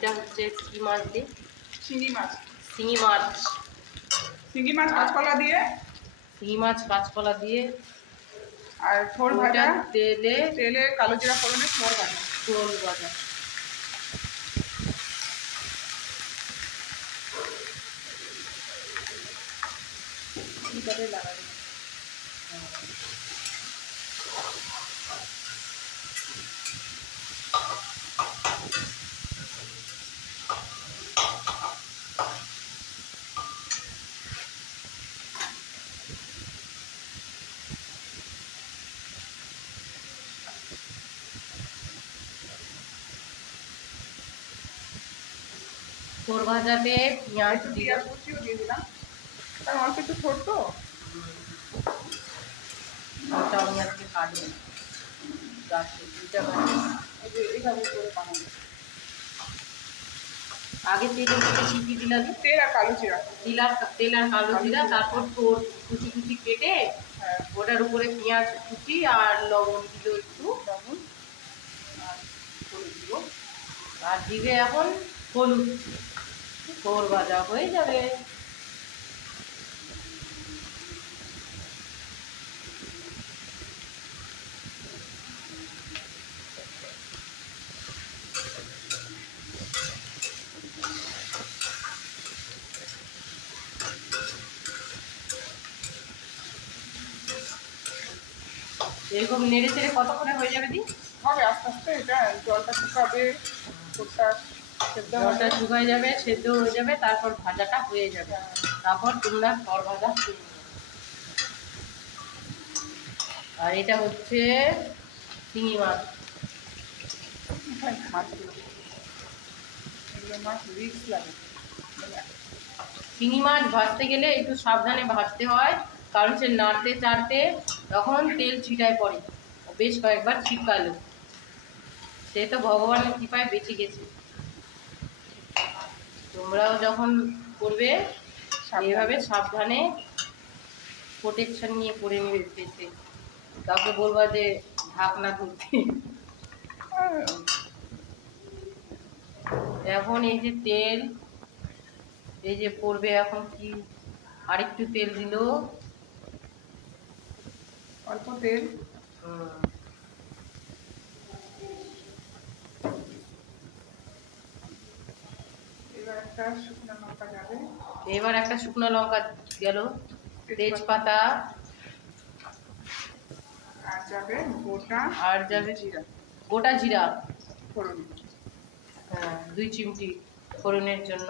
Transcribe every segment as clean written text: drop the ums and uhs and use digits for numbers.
এটা হচ্ছে কি মাছ দিয়ে? চিংড়ি মাছ। শিঙি মাছ। চিংড়ি মাছ কাঁচকলা দিয়ে। শিঙি মাছ কাঁচকলা দিয়ে। আর থোড় ভাজা তেলে তেলে কালো জিরা ফোড়নে থোড় ভাজা। থোড় ভাজা। এইভাবে লাগাবে। থোড় ভাজাতে পেঁয়াজ দিয়ে কুচিও দিয়ে দিলাম, কারণ অল্প একটু ছোট তো। ওটা আমি আজকে কাটবো গাছে দুইটা গাছে এইভাবে করে বানাবো। আগে তেলে কি কি দিলাম? তেল আর কালো জিরা। তেল আর কালো জিরা, তারপর তোর কুচি কুচি কেটে ওটার উপরে পেঁয়াজ কুচি আর লবণ দিল একটু, লবণ আর হলুদ দিব, আর দিবে এখন হলুদ। থোড় ভাজা হয়ে যাবে। এরকম নেড়ে চেড়ে কতক্ষণে হয়ে যাবে দি? হবে আস্তে আস্তে, এটা জলটা শুকাবে, জলটা শুকায় যাবে, সেদ্ধ হয়ে যাবে, তারপর ভাজাটা হয়ে যাবে, তারপর তোমরা থোড় ভাজা করে নেবে। আর এটা হচ্ছে শিঙি মাছ। শিঙি মাছ ভাজতে গেলে একটু সাবধানে ভাজতে হয়, কারণ সে নাড়তে চাড়তে তখন তেল ছিটায় পড়ে, বেশ কয়েকবার ছিটকালো। সে তো ভগবানের কৃপায় বেঁচে গেছে। তোমরাও যখন করবে এইভাবে সাবধানে প্রোটেকশন নিয়ে করে নেবে পেতে। কাউকে বলবা যে ঢাকনা ধরতে। এখন এই যে তেল, এই যে পড়বে এখন কি আরেকটু তেল দিল, অল্প তেল। এবার একটা শুকনো লঙ্কা যাবে, এবার একটা শুকনো লঙ্কা গেল, তেজপাতা আর যাবে গোটা, আর যাবে জিরা, গোটা জিরা ফোড়ন। হ্যাঁ 2 চিমটি ফোড়নের জন্য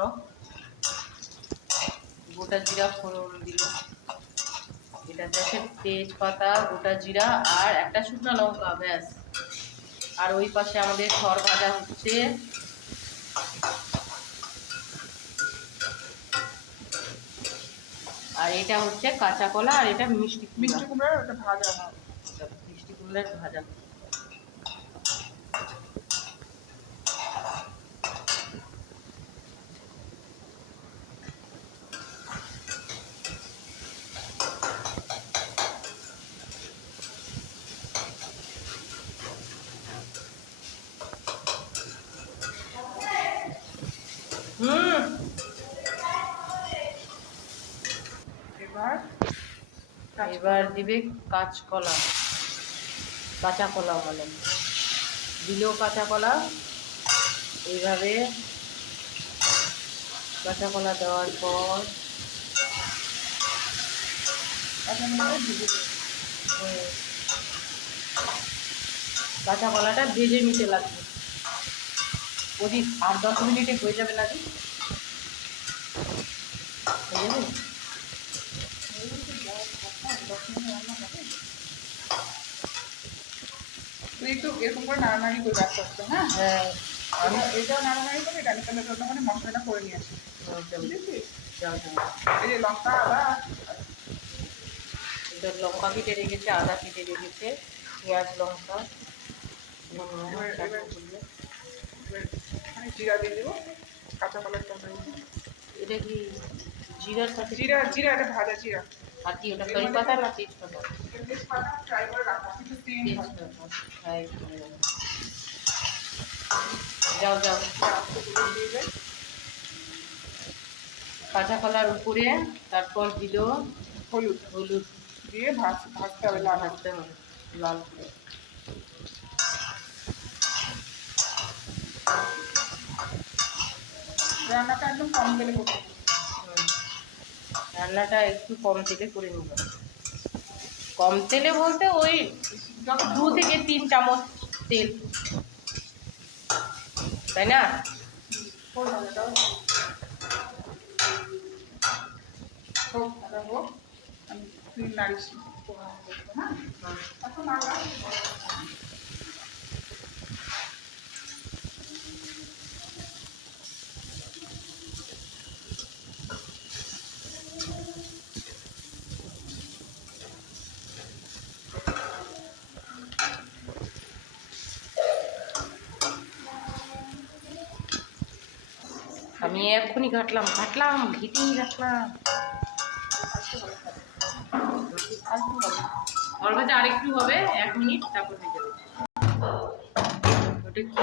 গোটা জিরা ফোড়ন দিল। এটা দেখে তেজপাতা, গোটা জিরা আর একটা শুকনো লঙ্কা, ব্যাস। আর ওই পাশে আমাদের থোড় ভাজা হচ্ছে। আর এটা হচ্ছে কাঁচা কলা, আর এটা মিষ্টি কুমড়ার ওটা ভাজা হবে। মিষ্টি কুমড়ার ভাজা। এবার দিবে কাঁচকলা, কাঁচা কলা মানে দিলেও কাঁচা কলা। এইভাবে কাঁচা কলা দেওয়ার পর কাঁচা কলাটা ভেজে নিতে লাগবে। ওদিক 8-10 মিনিটে হয়ে যাবে নাকি? হয়ে যাবে? তুই একটু এরকম করে নাড়ানাড়ি করে আস্তে আস্তে। হ্যাঁ হ্যাঁ আমি এটাও নাড়ানাড়ি করে এটা আমি তাহলে মশলাটা করে নিয়ে আসি। এই যে লঙ্কা, আদা, লঙ্কা কেটে রেখেছে, আদা কেটে রেখেছে, পেঁয়াজ লঙ্কা, জিরা দিয়ে দেবো, কাঁচা কলার তরকারি। এটা কি জিরার সাথে? জিরা জিরা এটা ভাজা জিরা। আর কি ওটা কারি পাতা না তেজপাতা? তেজপাতা ফ্রাই করে রাখা, কিছু তেল তেজপাতা ফ্রাই করে। যাও যাও। দিয়ে দেয়, কাঁচা কলার উপরে তারপর দিল হলুদ হলুদ। দিয়ে ভাজতে হবে লাল। ভাজতে হবে লাল করে। রান্নাটা একদম কম তেলে করতে হবে। হুম। রান্নাটা একটু কম তেলে করে নেব। কম তেলে বলতে ওই 2 থেকে 3 চামচ তেল, তাই না? হোক ভাজাটাও হোক, ভাজা হোক, আমি তুই নাড়িস। হ্যাঁ, এখন নাড়া। আমি এক্ষুনি ঘাটলাম ঘিটেই রাখলাম। ওর কাছে আরেকটু হবে, 1 মিনিট, তারপর হয়ে যাবে। ওটা কি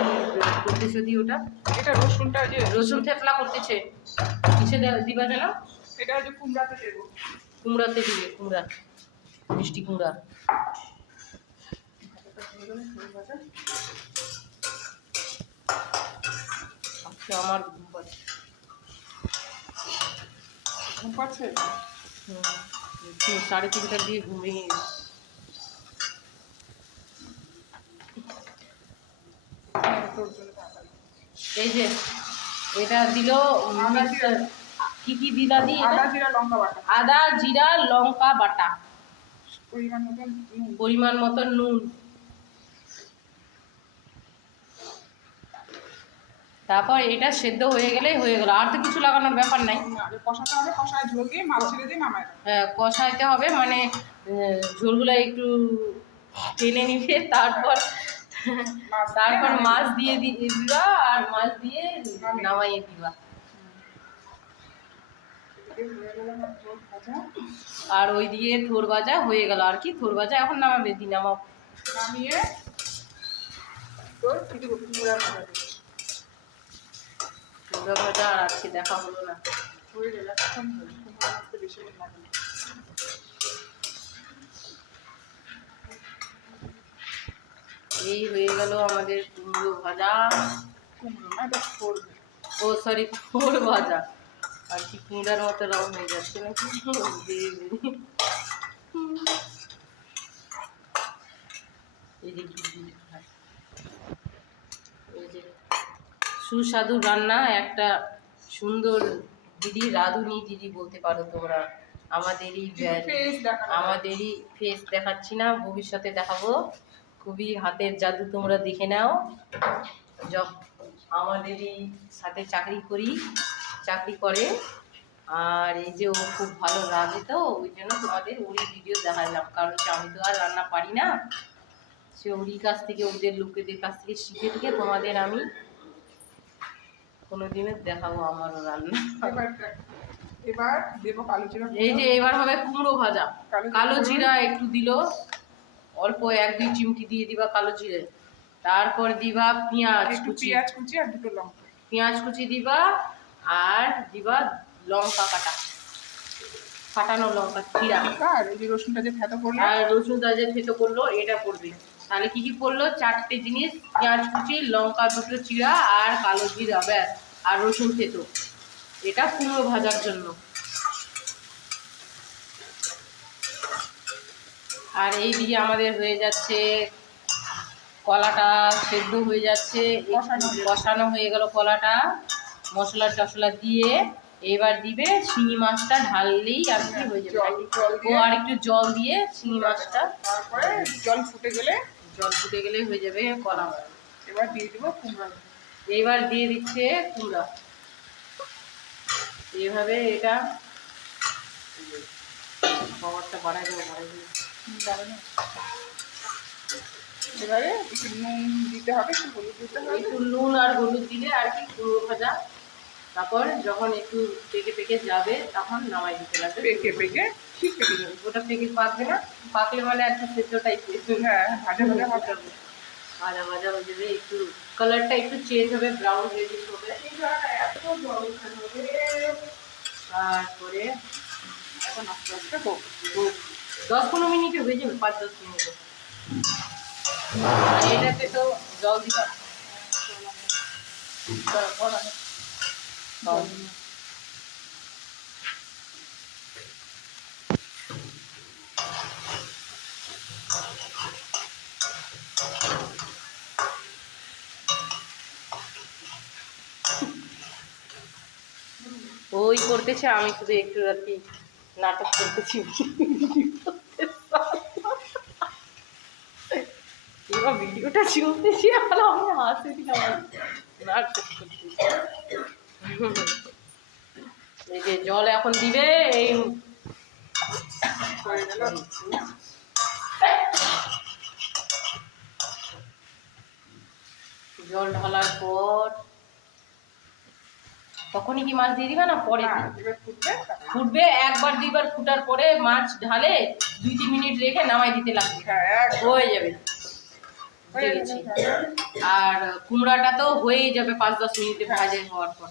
করতেছে দি ওটা? এটা রসুনটা যে রসুন থেতলা করতেছে। কিসে দিবা যেন? এটা যে কুমড়াতে দেবো। কুমড়াতে দিবে, কুমড়া, মিষ্টি কুমড়া। আচ্ছা, আমার ঘুম পাচ্ছে। ঘুম পাচ্ছে? 3:30টার দিয়ে ঘুমিয়ে গেছে। তোর জন্য তাড়াতাড়ি। এই যে এটা দিল আদা জিরা, কি কি দিলা দি? আদা জিরা লঙ্কা বাটা, আদা জিরা লঙ্কা বাটা, পরিমাণ মতন নুন। পরিমাণ মতো নুন। তারপর এটা সেদ্ধ হয়ে গেলেই হয়ে গেল, আর তো কিছু লাগানোর ব্যাপার নাই। কষাতে হবে, কষায় ঝোল দিয়ে মাছ ছেড়ে দিয়ে নামায় দেবো। হ্যাঁ, কষাইতে হবে, মানে ঝোলগুলো একটু টেনে নিবে, তারপর মাছ দিয়ে দিবা, আর মাছ দিয়ে নামাইয়ে দিবা। আর ওই দিয়ে থোর ভাজা হয়ে গেল। আর কি, থোর ভাজা এখন নামাবে, দি নামাও। নামিয়ে তোর কি দেবো, কুমড়া ভাজা দেবো। কুমড়া ভাজা আর আজকে দেখা হলো না। হয়ে গেল, এখন কুমড়া ভাজতে বেশি লাগে না। এই হয়ে গেল আমাদের কুমড়ো ভাজা। কুমড়ো না, এটা করবে। ও সরি, থোর ভাজা। আর কি কুমড়ার মতো রং হয়ে যাচ্ছে নাকি? এই যে সুস্বাদু রান্না, একটা সুন্দর দিদি, রাঁধুনি দিদি বলতে পারো তোমরা। আমাদেরই ফেস দেখাচ্ছি না, ভবিষ্যতে দেখাবো। খুবই হাতের জাদু, তোমরা দেখে নাও। আমাদেরই সাথে চাকরি করে। আর এই যে ও খুব ভালো রাঁধে, তো ওই জন্য তোমাদের ওরই ভিডিও দেখালাম, কারণ আমি তো আর রান্না পারি না। সে ওরই কাছ থেকে, ওদের লোকেদের কাছ থেকে শিখে টিকে তোমাদের আমি কোনোদিনও দেখাবো আমারও রান্না। এবার দেবো কালো জিরা। এই যে এবার হবে কুমড়ো ভাজা। কালো জিরা একটু দিল, অল্প 1-2 চিমটি দিয়ে দিবা কালো জিরে। তারপর দিবা পেঁয়াজ কুচি আর দুটো লঙ্কা, পেঁয়াজ কুচি দিবা, আর দিবা লঙ্কা কাটা, ফাটানো লঙ্কা চিরা। আর এই যে রসুনটা যে থেতো করলো, আর রসুনটা যে থেতো করলো, এটা পড়বে। তাহলে কি কি পড়লো? 4টে জিনিস: পেঁয়াজ কুচি, লঙ্কা দুটো চিরা, আর কালো জিরা, ব্যাস, আর রসুন থেতো। এটা কুমড়ো ভাজার জন্য। আর এই দিকে আমাদের হয়ে যাচ্ছে কলাটা, সেদ্ধ হয়ে যাচ্ছে, কষানো হয়ে গেল কলাটা মশলা টশলা দিয়ে। এবার দিবে শিঙি মাছটা, ঢাললেই আর কি হয়ে যাবে। ও আর একটু জল দিয়ে শিঙি মাছটা, তারপরে জল ফুটে গেলেই হয়ে যাবে কলা। এবার দিয়ে দেবো কুমড়া। এইবার দিয়ে দিচ্ছে কুমড়া। এইভাবে এটা খাবারটা বাড়াই দেবো। এবারে একটু নুন দিতে হবে, একটু হলুদ দিতে হবে। একটু নুন আর হলুদ দিলে আর কি কুমড়ো ভাজা। তারপর যখন একটু পেকে যাবে, তখন নামাই দিতে লাগবে। ঠিক পেকে যাবে। ওটা পেকে পাকবে না, পাকলে মানে একটা সেদ্ধ টাইপের। হ্যাঁ, ভাজা হবে। ভাজা ভাজা হয়ে যাবে, একটু কালারটা একটু চেঞ্জ হবে, ব্রাউন রেডিশ হবে। এই জলটা এত জল খানো রে। তারপরে এখন আস্তে আস্তে হোক। 10-15 মিনিটে হয়ে যাবে, 5-10 মিনিটে। আর এটাতে তো জল দিবা। তারপর আমি ওই করতেছে, আমি শুধু একটু আর কি নাটক করতেছি। এবার ভিডিওটা চলতেছি আর আমি হাসতেছি না, নাটক করতেছি। এই যে জল এখন দিবে, এই হয়ে গেল। জল ঢালার পর তখনই কি মাছ দিয়ে দিবা না পরে? না, এবার ফুটবে। ফুটবে, একবার দুইবার ফুটার পরে মাছ ঢালে 2-3 মিনিট রেখে নামাই দিতে লাগবে, হ্যাঁ, হয়ে যাবে। হয়ে বুঝে গেছি। গেছে। আর কুমড়াটা তো হয়েই যাবে 5-10 মিনিটে ভাজা হওয়ার পর।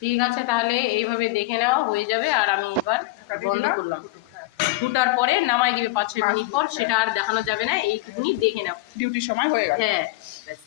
ঠিক আছে, তাহলে এইভাবে দেখে নেওয়া হয়ে যাবে। আর আমি এবার বন্ধ করলাম। ফুটার পরে নামাই দিবে 5-6 মিনিট পর, সেটা আর দেখানো যাবে না, এইটুকুনি দেখে নাও। ডিউটির সময় হয়ে গেল। হ্যাঁ, ব্যাস।